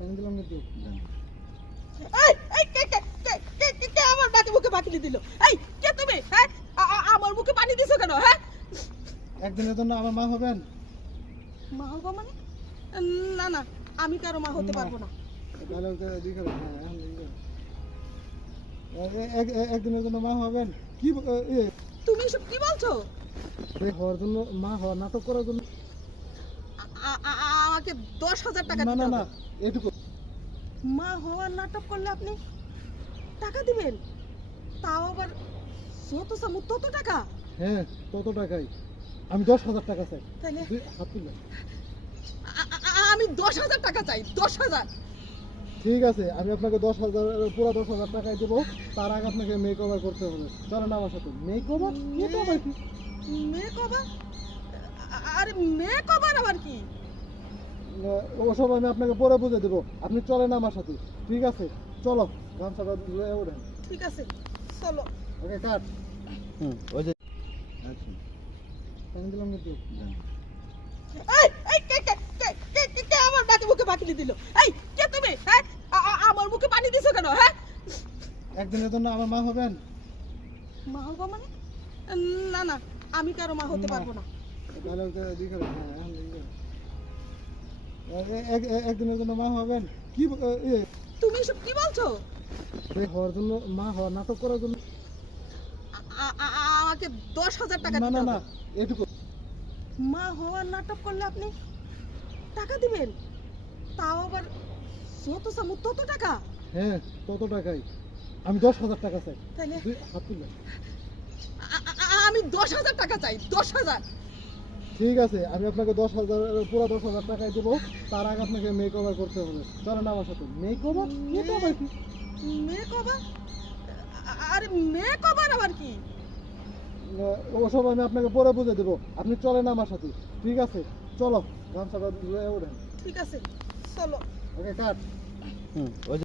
আমি দিলাম কিন্তু এই এই কে আমার নাকে মুখে পানি দিল? এই কে তুমি? হ্যাঁ আমার মুখে পানি দিছো কেন? হ্যাঁ একদিনের জন্য আমার মা হবেন? মা হবো মানে? না না, আমি কারো মা হতে পারবো না। তাহলে দিকে একদিনের জন্য মা হবেন? কি তুমি এসব কি বলছো? হওয়ার জন্য মা হওয়ার নাটক করার জন্য? আমাকে 10,000 টাকা না দিতে না হবে। না, এটুকু মা হওয়ার নাটক করলে আপনি টাকা দিবেন? তাও আবার যত সামু তত টাকা? হ্যাঁ, তত টাকাই। আমি 10,000 টাকা চাই। তাহলে হাত তুলবেন। আমি 10,000 টাকা চাই, 10,000। ঠিক আছে, আমি আপনাকে 10,000 পুরো 10,000 টাকাই দেবো। তার আগে আপনাকে মেক ওভার করতে হবে। চলেন আমার সাথে। Make over? মেক ওভার কি? মেকওভার? আরে মেকওভার আবার কি? ওসব আমি আপনাকে পরে বুঝে দেবো। আপনি চলেন আমার সাথে। ঠিক আছে, চলো। গামছাটা লয়ে ওঠেন। ঠিক আছে, চলো। ওকে, কাট। ওই যে আমি দিলাম কিন্তু এই এই কে আমার নাকে মুখে পানি দিল? এই কে তুমি? হ্যাঁ আমার মুখে পানি দিছো কেন? হ্যাঁ একদিনের জন্য আমার মা হবেন? মা হবো মানে? না না, আমি কারো মা হতে না। পারবো না। তাহলে দিকে একদিনের জন্য মা হবেন? কি তুমি এসব কি বলছো? হওয়ার জন্য মা হওয়ার নাটক করার জন্য? আমাকে 10,000 টাকা না দিতে না না, হবে। এটুকু মা হওয়ার নাটক করলে আপনি টাকা দিবেন? তাও আবার যত সামু তত টাকা? হ্যাঁ, তত টাকাই। আমি 10,000 টাকা চাই। তাহলে হাত তুলবেন। আমি 10,000 টাকা চাই, 10,000। ঠিক আছে, আমি আপনাকে 10,000 পুরো 10,000 টাকাই দেবো। তার আগে আপনাকে মেক ওভার করতে হবে। চলেন আমার সাথে। Make over? মেক ওভার কি? মেকওভার? আরে মেকওভার আবার কি? ওসব আমি আপনাকে পরে বুঝে দেবো। আপনি চলেন আমার সাথে। ঠিক আছে, চলো। গামছাটা লয়ে ওঠেন। ঠিক আছে, চলো। ওকে, কাট। ওই যে